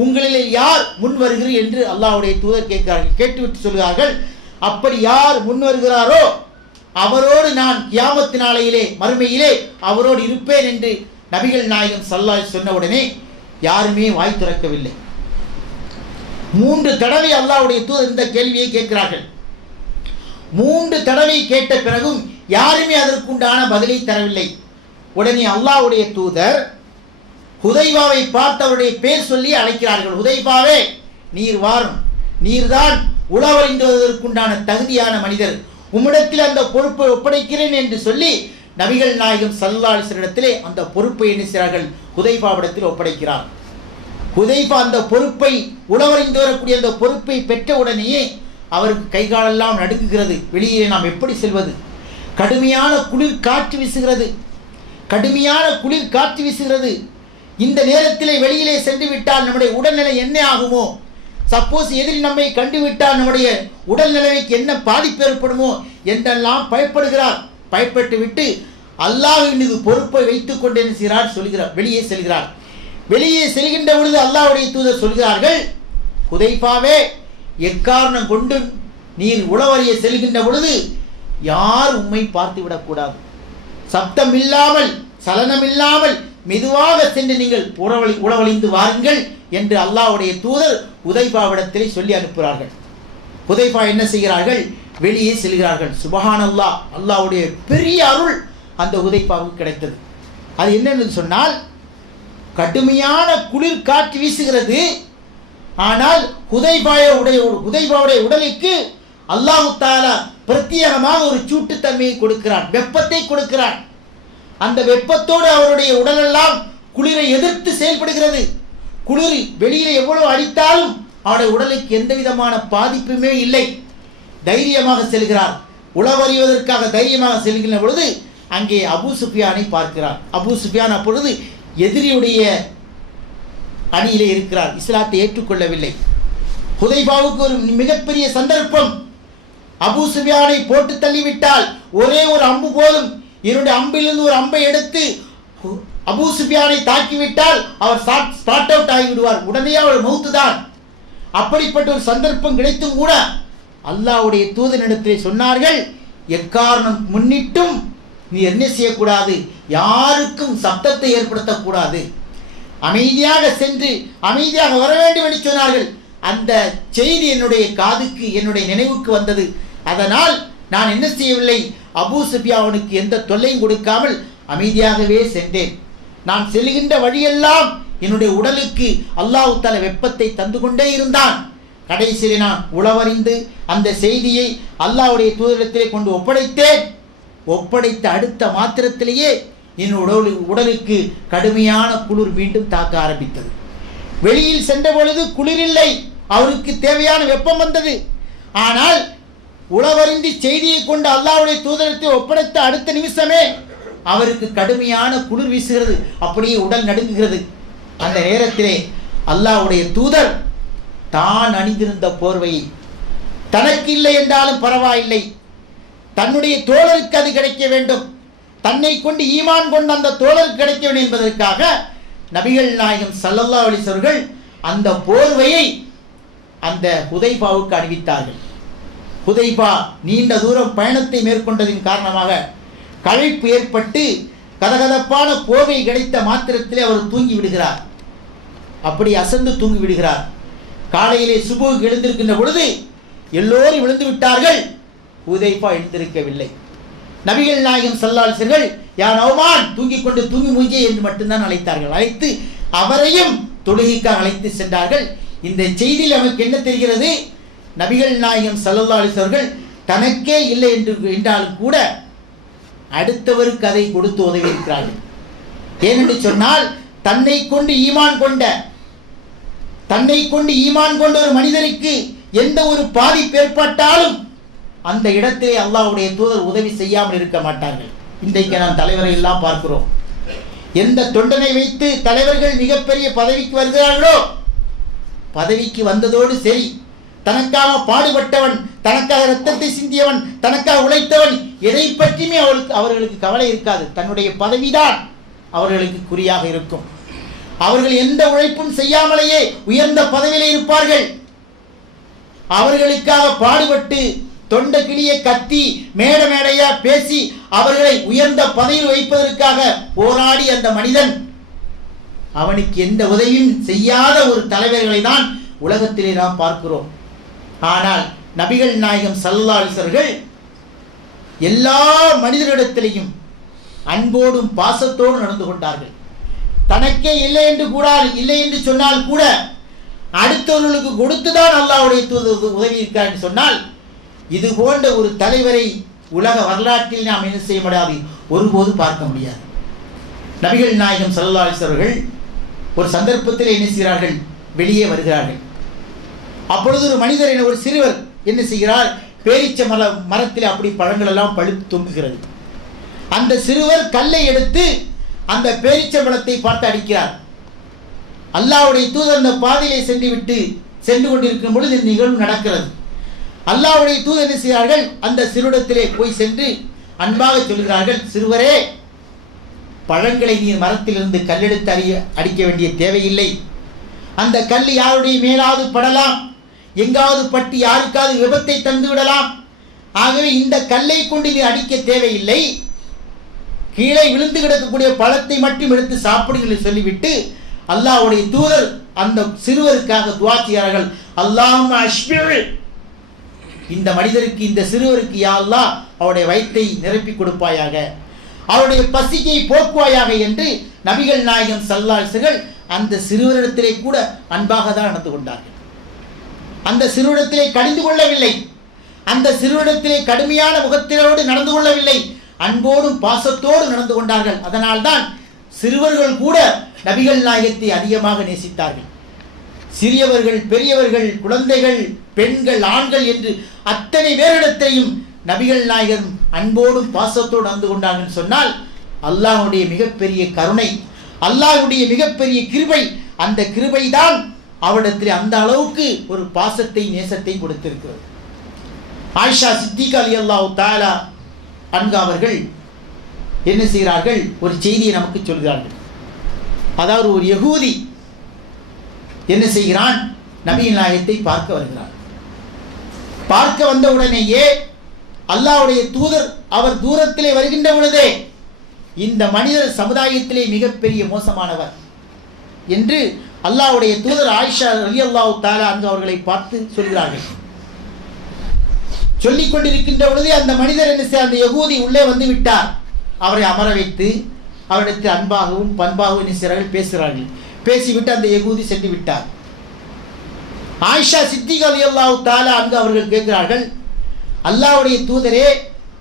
உங்களிலே யார் முன் வருகிறீர்கள் என்று அல்லாஹ்வுடைய தூதர் கேட்கிறார்கள். கேட்டுவிட்டு சொல்கிறார்கள், அப்படி யார் முன் வருகிறாரோ அவரோடு நான் கியாமத் நாளையிலே மறுமையிலே அவரோடு இருப்பேன் என்று நபிகள் நாயகம் ஸல்லல்லாஹு அலைஹி சொன்ன உடனே யாருமே வாய் திறக்கவில்லை. 3 தடவை அல்லாஹ்வுடைய தூதர் இந்த கேள்வியை கேட்கிறார்கள். 3 தடவை கேட்ட பிறகும் யாருமே அதற்குண்டான பதிலை தரவில்லை. உடனே அல்லாஹ்வுடைய தூதர் ஹுதைபாவை பார்த்து அவருடைய பேர் சொல்லி அழைக்கிறார்கள். ஹுதைபாவே, நீர் வாரும், நீர்தான் உளவறிந்துவதற்குண்டான தகுதியான மனிதர், உம்மிடத்தில் அந்த பொறுப்பை ஒப்படைக்கிறேன் என்று சொல்லி நபிகள் நாயகம் ஸல்லல்லாஹு அலைஹி வஸல்லம் இடத்திலே அந்த பொறுப்பை என்ன செய்கிறார்கள்? ஹுதைபாவிடத்தில் ஒப்படைக்கிறார். ஹுதைபா அந்த பொறுப்பை, உளவறிந்து வரக்கூடிய அந்த பொறுப்பை பெற்ற உடனேயே அவருக்கு கைகாலெல்லாம் நடுங்குகிறது. வெளியே நாம் எப்படி செல்வது? கடுமையான குளிர் காற்று வீசுகிறது, கடுமையான குளிர் காற்று வீசுகிறது. இந்த நேரத்திலே வெளியிலே சென்று விட்டால் நம்முடைய உடல்நிலை என்ன ஆகுமோ? சப்போஸ் எதிரி நம்மை கண்டுவிட்டால் நம்முடைய உடல்நிலைக்கு என்ன பாதிப்பு ஏற்படுமோ என்றெல்லாம் பயப்படுகிறார். பயப்பட்டு விட்டு அல்லாஹ்வின் மீது பொறுப்பை வைத்துக் கொண்டு என்ன செய்கிறார்? சொல்கிறார், வெளியே செல்கிறார். வெளியே செல்கின்ற பொழுது அல்லாஹ்வுடைய தூதர் சொல்கிறார்கள், ஹுதைபாவே, எக்காரணம் கொண்டு நீர் உளவறிய செல்கின்ற பொழுது யார் உம்மை பார்த்து விடக்கூடாது. சப்தம் இல்லாமல், சலனம் இல்லாமல் மெதுவாக சென்று நீங்கள் உளவழிந்து வாருங்கள் என்று அல்லாஹ்வுடைய தூதர் ஹுதைபாவிடத்திலே சொல்லி அனுப்புகிறார்கள். ஹுதைபா என்ன செய்கிறார்கள்? வெளியே செல்கிறார்கள். சுபஹானல்லாஹ், அல்லாஹ்வுடைய பெரிய அருள் அந்த ஹுதைபாவுக்கு கிடைத்தது. அது என்னன்னு சொன்னால், கடுமையான குளிர் காற்று வீசுகிறது. ஆனால் ஹுதைபாவுடைய உடலுக்கு அல்லாஹ் தஆலா பிரத்யேகமாக ஒரு சூட்டுத்தன்மையை கொடுக்கிறான், வெப்பத்தை கொடுக்கிறான். அந்த வெப்பத்தோடு அவருடைய உடலெல்லாம் குளிரை எதிர்த்து செயல்படுகிறது. குளிர் வெளியில எவ்வளவு அடித்தாலும் அவருடைய உடலுக்கு எந்த விதமான பாதிப்புமே இல்லை. தைரியமாக செல்கிறார். உளவறிவதற்காக தைரியமாக செல்கின்ற பொழுது அங்கே அபூ சுஃபியானை பார்க்கிறார். அபூ சுஃபியான் அப்பொழுது எதிரியுடைய அணியிலே இருக்கிறார், இஸ்லாத்தை ஏற்றுக்கொள்ளவில்லை. ஹுதைபாவுக்கு ஒரு மிகப்பெரிய சந்தர்ப்பம். அபூ சுஃபியானை போட்டு தள்ளிவிட்டால் ஒரே ஒரு அம்பு போதும். என்னுடைய அம்பிலிருந்து ஒரு அம்பை எடுத்து அபூ சுஃபியானை தாக்கிவிட்டால் அவர் ஸ்பாட் அவுட் ஆகிவிடுவார், உடனே அவர் மௌத்து தான். அப்படிப்பட்ட ஒரு சந்தர்ப்பம் கிடைத்தும் கூட அல்லாஹ்வுடைய தூதனிடத்திலே சொன்னார்கள், எக்காரணம் முன்னிட்டும் நீ என்ன செய்யக்கூடாது? யாருக்கும் சப்தத்தை ஏற்படுத்தக்கூடாது, அமைதியாக சென்று அமைதியாக வர வேண்டும் என்று சொன்னார்கள். அந்த செய்தி என்னுடைய காதுக்கு, என்னுடைய நினைவுக்கு வந்தது. அதனால் நான் என்ன செய்யவில்லை? அபூ சுஃபியானுக்கு எந்த தொல்லையும் கொடுக்காமல் அமைதியாகவே சென்றேன். நான் செல்கின்ற வழியெல்லாம் என்னுடைய உடலுக்கு அல்லாஹ் தஆலா வெப்பத்தை தந்து கொண்டே இருந்தான். கடைசியில் நான் உளவறிந்து அந்த செய்தியை அல்லாஹ்வுடைய தூதரிடத்திலே கொண்டு ஒப்படைத்தேன். ஒப்படைத்த அடுத்த மாத்திரத்திலேயே என் உடலுக்கு கடுமையான குளிர் மீண்டும் தாக்க ஆரம்பித்தது. வெளியில் சென்ற பொழுது குளிரில்லை, அவருக்கு தேவையான வெப்பம் வந்தது. ஆனால் உளவறிந்து செய்தியை கொண்டு அல்லாஹ்வுடைய தூதரத்தை ஒப்படைத்த அடுத்த நிமிஷமே அவருக்கு கடுமையான குளிர் வீசுகிறது, அப்படியே உடல் நடுங்குகிறது. அந்த நேரத்திலே அல்லாஹ்வுடைய தூதர் தான் அணிந்திருந்த போர்வையை, தனக்கு இல்லை என்றாலும் பரவாயில்லை, தன்னுடைய தோழருக்கு அது கிடைக்க வேண்டும், தன்னை கொண்டு ஈமான் கொண்டு அந்த தோழருக்கு கிடைக்க வேண்டும் என்பதற்காக நபிகள் நாயகம் ஸல்லல்லாஹு அலைஹி வஸல்லம் அந்த போர்வையை அந்த ஹுதைபாவுக்கு அணிவித்தார்கள். ஹுதைபா நீண்ட தூரம் பயணத்தை மேற்கொண்டதின் காரணமாக களைப்பு ஏற்பட்டு கதகதப்பான போர்வை கிடைத்த மாத்திரத்திலே அவர் தூங்கி விடுகிறார். அப்படி அசந்து தூங்கி விடுகிறார். காலையிலே சுபுஹுக்கு எழுந்திருக்கின்ற பொழுது எல்லோரும் விழுந்து விட்டார்கள், ஹுதைபா எழுந்திருக்கவில்லை. நபிகள் நாயகம் ஸல்லல்லாஹு அலைஹி வஸல்லம் யா நௌமான், தூங்கி கொண்டு தூங்கி மூஞ்சி என்று மட்டும்தான் அழைத்தார்கள். அழைத்து அவரையும் தொழுகைக்காக அழைத்து சென்றார்கள். இந்த செய்தியில் நமக்கு என்ன தெரிகிறது? நபிகள் நாயகம் ஸல்லல்லாஹு அலைஹி வஸல்லம் தனக்கே இல்லை என்றாலும் கூட அடுத்தவருக்கு அதை கொடுத்து உதவி இருக்கிறார்கள். ஏனென்று சொன்னால், தன்னை கொண்டு ஈமான் கொண்ட ஒரு மனிதருக்கு எந்த ஒரு பாதிப்பு ஏற்பட்டாலும் அந்த இடத்திலே அல்லாஹ்வுடைய தூதர் உதவி செய்யாமல் இருக்க மாட்டார்கள். இன்றைக்கு நாம் தலைவரை எல்லாம் பார்க்கிறோம். எந்த தொண்டனை வைத்து தலைவர்கள் மிகப்பெரிய பதவிக்கு வருகிறார்களோ, பதவிக்கு வந்ததோடு சரி, தனக்காக பாடுபட்டவன், தனக்காக ரத்தத்தை சிந்தியவன், தனக்காக உழைத்தவன், எதை பற்றியுமே அவர்களுக்கு கவலை இருக்காது. தன்னுடைய பதவிதான் அவர்களுக்கு குறியாக இருக்கும். அவர்கள் எந்த உழைப்பும் செய்யாமலேயே உயர்ந்த பதவியிலே இருப்பார்கள். அவர்களுக்காக பாடுபட்டு தொண்ட கிளியை கத்தி மேடையா பேசி அவர்களை உயர்ந்த பதவியில் வைப்பதற்காக போராடி அந்த மனிதன், அவனுக்கு எந்த உதவியும் செய்யாத ஒரு தலைவர்களை தான் உலகத்திலே நாம் பார்க்கிறோம். ஆனால் நபிகள் நாயகம் ஸல்லல்லாஹு அலைஹி வஸல்லம் எல்லா மனிதரிடத்திலையும் அன்போடும் பாசத்தோடும் நடந்து கொண்டார்கள். தனக்கே இல்லை என்று சொன்னால் கூட அடுத்தவர்களுக்கு கொடுத்துதான் அல்லாஹ்வுடைய தூதர் உதவி இருக்கார் என்று சொன்னால், இது போன்ற ஒரு தலைவரை உலக வரலாற்றில் நாம் என்ன செய்ய முடியாது, ஒருபோது பார்க்க முடியாது. நபிகள் நாயகம் ஸல்லல்லாஹு அலைஹி வஸல்லம் அவர்கள் ஒரு சந்தர்ப்பத்தில் என்ன செய்கிறார்கள், வெளியே வருகிறார்கள். அப்பொழுது ஒரு மனிதர், ஒரு சிறுவர் என்ன செய்கிறார், பேரீச்ச மரத்தில் அப்படி பழங்கள் எல்லாம் பழுத்து தொங்குகிறது. அந்த சிறுவர் கல்லை எடுத்து அந்த பேரீச்ச மரத்தை பார்த்து அடிக்கிறார். அல்லாஹ்வுடைய தூதர் அந்த பாதையிலே சென்று கொண்டிருக்கும் பொழுது இந்த நிகழ்வு நடக்கிறது. அல்லாஹ்வுடைய தூதர் என்ன செய்கிறார்கள், அந்த சிறுவனிடத்திலே போய் சென்று அன்பாக சொல்கிறார்கள், சிறுவரே, பழங்களை நீர் மரத்திலிருந்து கல்லெடுத்து அடிக்க வேண்டிய தேவையில்லை. அந்த கல் யாருடைய மேலாவது படலாம், எங்காவது பட்டு யாருக்காவது விபத்தை தந்து விடலாம். ஆகவே இந்த கல்லை கொண்டு நீ அடிக்க தேவையில்லை, கீழே விழுந்து கிடக்கக்கூடிய பழத்தை மட்டும் எடுத்து சாப்பிடுங்கள் சொல்லிவிட்டு அல்லாஹ்வுடைய தூதர் அந்த சிறுவருக்காக துஆ செய்கிறார்கள். அல்லாஹும்ம அஷ்பிர், இந்த மனிதருக்கு, இந்த சிறுவருக்கு யா அல்லாஹ் அவருடைய வயிற்றை நிரப்பி கொடுப்பாயாக, அவருடைய பசியை போக்குவாயாக என்று நபிகள் நாயகம் ஸல்லல்லாஹு அலைஹி வஸல்லம் அந்த சிறுவரிடத்திலே கூட அன்பாக தான் நடந்து கொண்டார்கள். அந்த சிறுவரிடத்திலே கடிந்து கொள்ளவில்லை, அந்த சிறுவரிடத்திலே கடுமையான முகத்தினோடு நடந்து கொள்ளவில்லை, அன்போடும் பாசத்தோடு நடந்து கொண்டார்கள். அதனால்தான் சிறுவர்கள் கூட நபிகள் நாயகத்தை அதிகமாக நேசித்தார்கள். சிறியவர்கள், பெரியவர்கள், குழந்தைகள், பெண்கள், ஆண்கள் என்று அத்தனை பேரிடத்தையும் நபிகள் நாயகம் அன்போடும் பாசத்தோடு நடந்து கொண்டார்கள் சொன்னால் அல்லாஹ்வுடைய மிகப்பெரிய கருணை, அல்லாஹ்வுடைய மிகப்பெரிய கிருபை. அந்த கிருபை தான் அவரிடத்தில் அந்த அளவுக்கு ஒரு பாசத்தை, நேசத்தை கொடுத்திருக்கிறது. ஆயிஷா சித்திகா ரலியல்லாஹு தஆலா அன்ஹா அவர்கள் என்ன செய்கிறார்கள், ஒரு செய்தியை நமக்கு சொல்கிறார்கள். அதாவது ஒரு யகூதி என்ன செய்கிறான், நபிகள் நாயகத்தை பார்க்க வருகிறார். பார்க்க வந்த உடனேயே அல்லாஹ்வுடைய தூதர் அவர் தூரத்திலே வருகின்ற பொழுதே, இந்த மனிதர் சமுதாயத்திலே மிகப்பெரிய மோசமானவர் என்று அல்லாஹ்வுடைய தூதர் ஆயிஷா ரலியல்லாஹு தஆலா அன்ஹா அவர்களை பார்த்து சொல்கிறார்கள். சொல்லிக் கொண்டிருக்கின்ற பொழுதே அந்த மனிதர் என்ன செய்ய, அந்த யகூதி உள்ளே வந்து விட்டார். அவரை அமர வைத்து அவரிடத்தில் அன்பாகவும் பண்பாகவும் என்ன செய்கிறார்கள், பேசுகிறார்கள். பேசிவிட்டு அந்த யகூதி சென்று விட்டார். ஆயிஷா சித்திகா ரலியல்லாஹு தஆலா அன்ஹா அவர்கள் கேட்கிறார்கள், அல்லாஹ்வுடைய தூதரே,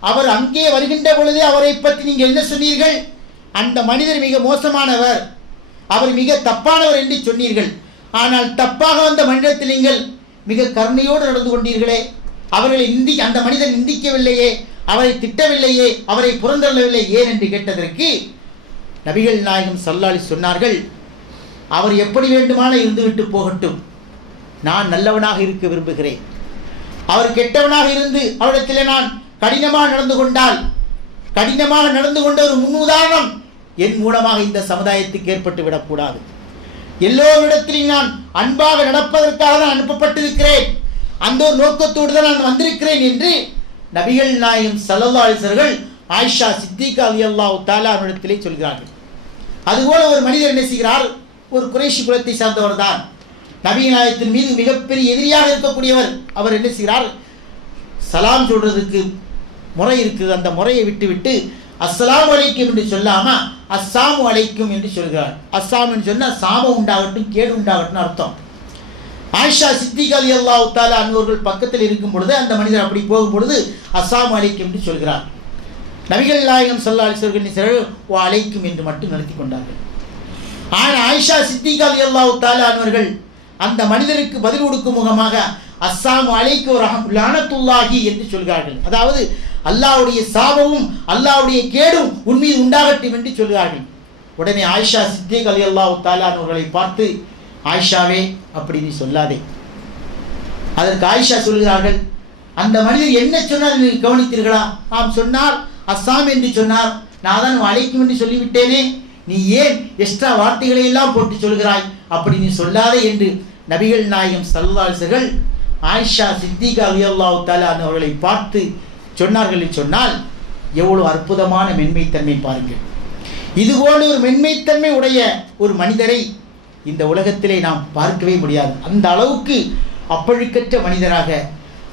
அவர் அங்கே வருகின்ற பொழுதே அவரை பற்றி நீங்கள் என்ன சொன்னீர்கள், அந்த மனிதர் மிக மோசமானவர், அவர் மிக தப்பானவர் என்று சொன்னீர்கள். ஆனால் தப்பாக வந்த மனிதத்தில் நீங்கள் மிக கருணையோடு நடந்து கொண்டீர்களே, அவர்களை அந்த மனிதன் நிந்திக்கவில்லையே, அவரை திட்டவில்லையே, அவரை புறந்தள்ளவில்லை, ஏன் என்று கேட்டதற்கு நபிகள் நாயகம் ஸல்லல்லாஹு அலைஹி சொன்னார்கள், அவர் எப்படி வேண்டுமானால் இருந்துவிட்டு போகட்டும், நான் நல்லவனாக இருக்க விரும்புகிறேன். அவர் கெட்டவனாக இருந்து அவரிடத்தில் நான் கடினமாக நடந்து கொண்டால், கடினமாக நடந்து கொண்ட ஒரு முன்னுதாரணம் என் மூலமாக இந்த சமுதாயத்துக்கு ஏற்பட்டு விடக்கூடாது. எல்லோரிடத்திலும் நான் அன்பாக நடப்பதற்காக தான் அனுப்பப்பட்டிருக்கிறேன், அந்த ஒரு நோக்கத்தோடு தான் நான் வந்திருக்கிறேன் என்று நபிகள் நாயகம் ஸல்லல்லாஹு அலைஹி வஸல்லம் ஆயிஷா சித்திகா ரலியல்லாஹு தஆலா அவரிடத்திலே சொல்கிறார்கள். அதுபோல ஒரு மனிதர் என்ன செய்கிறார், ஒரு குறைஷி குலத்தை சார்ந்தவர் தான், நபிகள் நாயகத்தின் மீது மிகப்பெரிய எதிரியாக இருக்கக்கூடியவர். அவர் என்ன செய்கிறார், சலாம் சொல்றதுக்கு முறை இருக்குது, அந்த முறையை விட்டுவிட்டு அஸ்ஸலாமு அலைக்கும் என்று சொல்லாம அஸ்ஸாமு அலைக்கும் என்று சொல்கிறார். அஸ்ஸாம் என்று சொன்னால் சாபம் உண்டாகட்டும், கேடு உண்டாகட்டும் அர்த்தம். ஆயிஷா சித்திகா ரலியல்லாஹு தஆலா அன்ஹர்கள் பக்கத்தில் இருக்கும் பொழுது அந்த மனிதர் அப்படி போகும் பொழுது அஸ்ஸாமு அலைக்கும் என்று சொல்கிறார். நபிகள் நாயகம் ஸல்லல்லாஹு அலைஹி வஸல்லம் வ அலைக்கும் என்று மட்டும் நடத்தி கொண்டார்கள். ஆனால் ஆயிஷா சித்திகா ரலியல்லாஹு தஆலா அன்ஹர்கள் அந்த மனிதருக்கு பதில் கொடுக்கும் முகமாக அஸ்ஸாமு அலைக்கும் ரஹ்மத்துல்லாஹி என்று சொல்கிறார்கள். அதாவது அல்லாஹ்வுடைய சாபமும் அல்லாஹ்வுடைய கேடும் உன் மீது உண்டாகட்டும் என்று சொல்கிறார்கள். உடனே ஆயிஷா சித்திகா ரலியல்லாஹு தஆலா அவர்களை பார்த்து, ஆயிஷாவே, அப்படி நீ சொல்லாதே. அதற்கு ஆயிஷா சொல்கிறார்கள், அந்த மனிதர் என்ன சொன்னார் நீ கவனித்தீர்களா? ஆம் சொன்னார், அஸ்ஸாம் என்று சொன்னார், நான் தான் அழைக்கும் என்று சொல்லிவிட்டேனே, நீ ஏன் எக்ஸ்ட்ரா வார்த்தைகளை எல்லாம் போட்டு சொல்கிறாய், அப்படி நீ சொல்லாதே என்று நபிகள் நாயகம் ஸல்லல்லாஹு அலைஹி வஸல்லம் ஆயிஷா சித்திகா ரலியல்லாஹு தஆலா அவர்களை பார்த்து சொன்னார்கள். சொன்னால் எவ்வளவு அற்புதமான மென்மைத்தன்மை பாருங்கள். இதுபோல ஒரு மென்மைத்தன்மை உடைய ஒரு மனிதரை இந்த உலகத்திலே நாம் பார்க்கவே முடியாது. அந்த அளவுக்கு அப்பழுக்கற்ற மனிதராக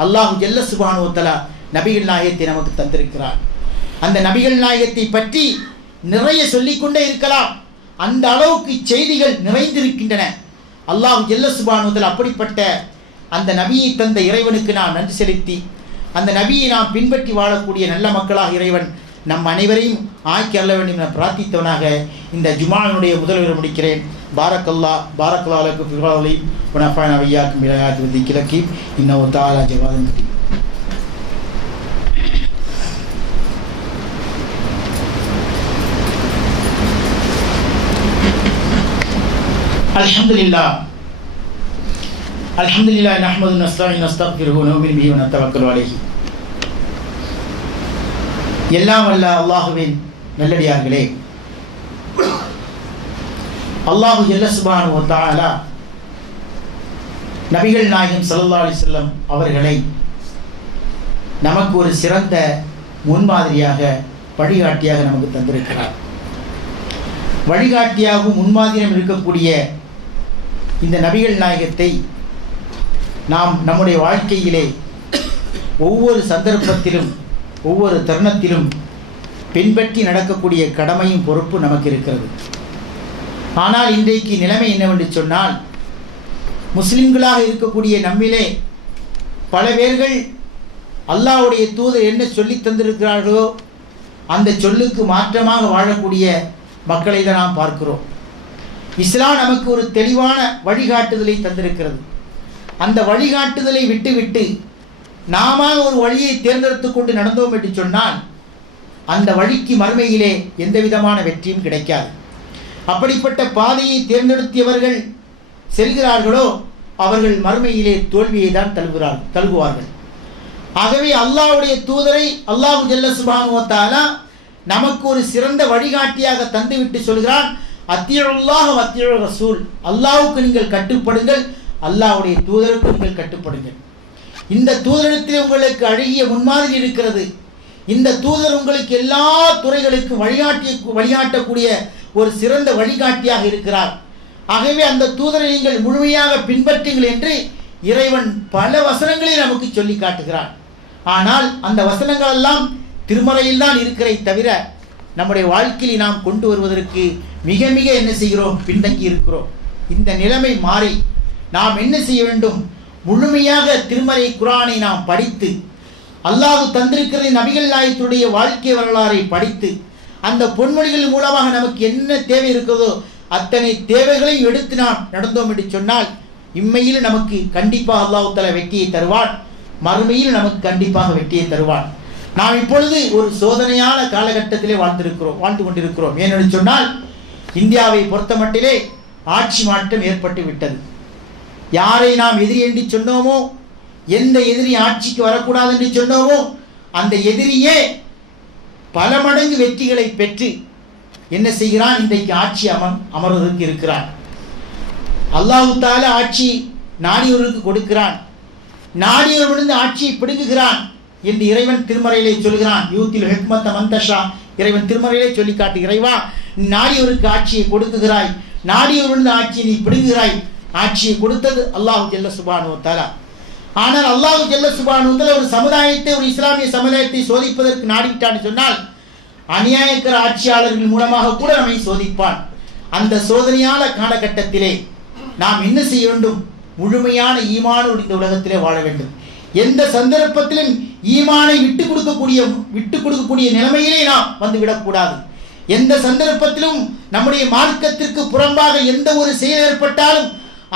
அல்லாஹ் ஜல்ல சுப்ஹானஹு வ தஆலா நபிகள் நாயகத்தை நமக்கு தந்திருக்கிறார். அந்த நபிகள் நாயகத்தை பற்றி நிறைய சொல்லிக்கொண்டே இருக்கலாம். அந்த அளவுக்கு செய்திகள் நிறைந்திருக்கின்றன. அல்லாஹ் ஜல்ல சுப்ஹானஹு வ தஆலா அப்படிப்பட்ட அந்த நபியை தந்த இறைவனுக்கு நாம் நன்றி செலுத்தி அந்த நபியை நாம் பின்பற்றி வாழக்கூடிய நல்ல மக்களாக இறைவன் நம் அனைவரையும் ஆக்கி அருள வேண்டும் என பிரார்த்தித்தவனாக இந்த ஜுமாவினுடைய முதல்வர் முடிக்கிறேன். பாரக்கல்லா லக்கும் ஃபில் கௌலி வ நஃபஅனா வ இய்யாக்கும் பில் ஆயாத்தி வ திக்ரில் ஹக்கீம். இன்னஹு தஆலா ஜவாதுன் கரீம். அல்ஹம்துலில்லாஹ் நஹ்மதுஹு வ நஸ்தஈனுஹு வ நஸ்தக்ஃபிருஹு வ நு'மினு பிஹி வ நதவக்கலு அலைஹி. எல்லாம் வல்ல அல்லாஹ்வின் நல்லடியார்களே, அல்லாஹ் ஜல்ல சுப்ஹானஹு வ தஆலா நபிகள் நாயகம் ஸல்லல்லாஹு அலைஹி வஸல்லம் அவர்களை நமக்கு ஒரு சிறந்த முன்மாதிரியாக வழிகாட்டியாக நமக்கு தந்திருக்கிறார். வழிகாட்டியாகவும் முன்மாதிரியும் இருக்கக்கூடிய இந்த நபிகள் நாயகத்தை நாம் நம்முடைய வாழ்க்கையிலே ஒவ்வொரு சந்தர்ப்பத்திலும் ஒவ்வொரு தருணத்திலும் பின்பற்றி நடக்கக்கூடிய கடமையும் பொறுப்பு நமக்கு இருக்கிறது. ஆனால் இன்றைக்கு நிலைமை என்னவென்று சொன்னால், முஸ்லிம்களாக இருக்கக்கூடிய நம்மிலே பல பேர்கள் அல்லாஹ்வுடைய தூதர் என்ன சொல்லி தந்திருக்கிறார்களோ அந்த சொல்லுக்கு மாற்றமாக வாழக்கூடிய மக்களை தான் நாம் பார்க்கிறோம். இஸ்லாம் நமக்கு ஒரு தெளிவான வழிகாட்டுதலை தந்திருக்கிறது. அந்த வழிகாட்டுதலை விட்டுவிட்டு நாம ஒரு வழியை தேர்ந்தெடுத்து கொண்டு நடந்தோம் என்று சொன்னால் அந்த வழிக்கு மறுமையிலே எந்த விதமான வெற்றியும் கிடைக்காது. அப்படிப்பட்ட பாதையை தேர்ந்தெடுத்தியவர்கள் செல்கிறார்களோ அவர்கள் மறுமையிலே தோல்வியை தான் தழுவுவார்கள். ஆகவே அல்லாஹ்வுடைய தூதரை அல்லாஹ் ஜல்ல சுப்ஹானஹு வ தஆலா நமக்கு ஒரு சிறந்த வழிகாட்டியாக தந்துவிட்டு சொல்கிறான், அத்தியுல்லாஹ் வ அத்தியுர் ரசூல். அல்லாஹ்வுக்கு நீங்கள் கட்டுப்படுங்கள், அல்லாஹ்வுடைய தூதருக்கு நீங்கள் கட்டுப்படுங்கள். இந்த தூதரிடத்தில் உங்களுக்கு அழகிய முன்மாதிரி இருக்கிறது. இந்த தூதர் உங்களுக்கு எல்லா துறைகளுக்கும் வழிகாட்டக்கூடிய ஒரு சிறந்த வழிகாட்டியாக இருக்கிறார். ஆகவே அந்த தூதரை நீங்கள் முழுமையாக பின்பற்றுங்கள் என்று இறைவன் பல வசனங்களை நமக்கு சொல்லி காட்டுகிறார். ஆனால் அந்த வசனங்கள் எல்லாம் திருமறையில் தான் இருக்கிறதை தவிர நம்முடைய வாழ்க்கையில் நாம் கொண்டு வருவதற்கு மிக மிக என்ன செய்கிறோம், பின்தங்கி இருக்கிறோம். இந்த நிலைமை மாறி நாம் என்ன செய்ய வேண்டும், முழுமையாக திருமறை குர்ஆனை நாம் படித்து அல்லாஹ் தந்திருக்கிற நபிகள் நாயகத்துடைய வாழ்க்கை வரலாறை படித்து அந்த பொன்மொழிகள் மூலமாக நமக்கு என்ன தேவை இருக்கிறதோ அத்தனை தேவைகளையும் எடுத்து நாம் நடந்தோம் என்று சொன்னால் இம்மையில் நமக்கு கண்டிப்பாக அல்லாஹ் தஆலா வெற்றியை தருவான், மறுமையில் நமக்கு கண்டிப்பாக வெற்றியை தருவான். நாம் இப்பொழுது ஒரு சோதனையான காலகட்டத்திலே வாழ்ந்து கொண்டிருக்கிறோம். ஏனென்று சொன்னால் இந்தியாவை பொறுத்த மட்டிலே ஆட்சி மாற்றம் ஏற்பட்டு விட்டது. யாரை நாம் எதிரி என்று சொன்னோமோ, எந்த எதிரி ஆட்சிக்கு வரக்கூடாது என்று சொன்னோமோ அந்த எதிரியே பல மடங்கு வெற்றிகளை பெற்று என்ன செய்கிறான், இன்றைக்கு ஆட்சி அமர்வதற்கு இருக்கிறான். அல்லாஹ் தஆலா ஆட்சி நாடியவர்களுக்கு கொடுக்கிறான், நாடியவர்களிருந்து ஆட்சியை பிடுங்குகிறான் என்று இறைவன் திருமறையிலே சொல்கிறான். யூத்தில் ஹிக்மத்த மந்தஷா, இறைவன் திருமறையிலே சொல்லி காட்டு, இறைவா நாடியவருக்கு ஆட்சியை கொடுக்குகிறாய், நாடியவர்களிருந்து ஆட்சியை நீ பிடுங்குகிறாய். ஆட்சியை கொடுத்தது அல்லாஹ் ஜல்ல சுப்ஹானஹு வ தஆலா. ஆனால் அல்லாஹ் ஜல்ல சுப்ஹானஹு வ தஆலா ஒரு சமுதாயத்தை, ஒரு இஸ்லாமிய சமுதாயத்தை சோதிப்பதற்கு நாடிவிட்டான்னு சொன்னால் அநியாயக்கர ஆட்சியாளர்கள் மூலமாக கூட நம்மை சோதிப்பான். அந்த சோதனையான காலகட்டத்திலே நாம் என்ன செய்ய வேண்டும், முழுமையான ஈமானோடு இந்த உலகத்திலே வாழ வேண்டும். எந்த சந்தர்ப்பத்திலும் ஈமானை விட்டு கொடுக்கக்கூடிய நிலைமையிலே நாம் வந்துவிடக்கூடாது. எந்த சந்தர்ப்பத்திலும் நம்முடைய மார்க்கத்திற்கு புறம்பாக எந்த ஒரு செயல் ஏற்பட்டாலும்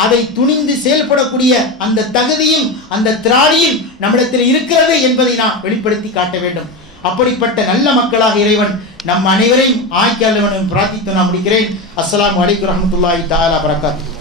அதை துணிந்து செயல்படக்கூடிய அந்த தகுதியும் அந்த திராணியும் நம்மிடத்தில் இருக்கிறது என்பதை நாம் வெளிப்படுத்தி காட்ட வேண்டும். அப்படிப்பட்ட நல்ல மக்களாக இறைவன் நம் அனைவரையும் ஆக்கி அருள வேண்டும் பிரார்த்தித்து நான் முடிக்கிறேன். அஸ்ஸலாமு அலைக்கும் வரஹ்மத்துல்லாஹி தஆலா வபரகாத்துஹு.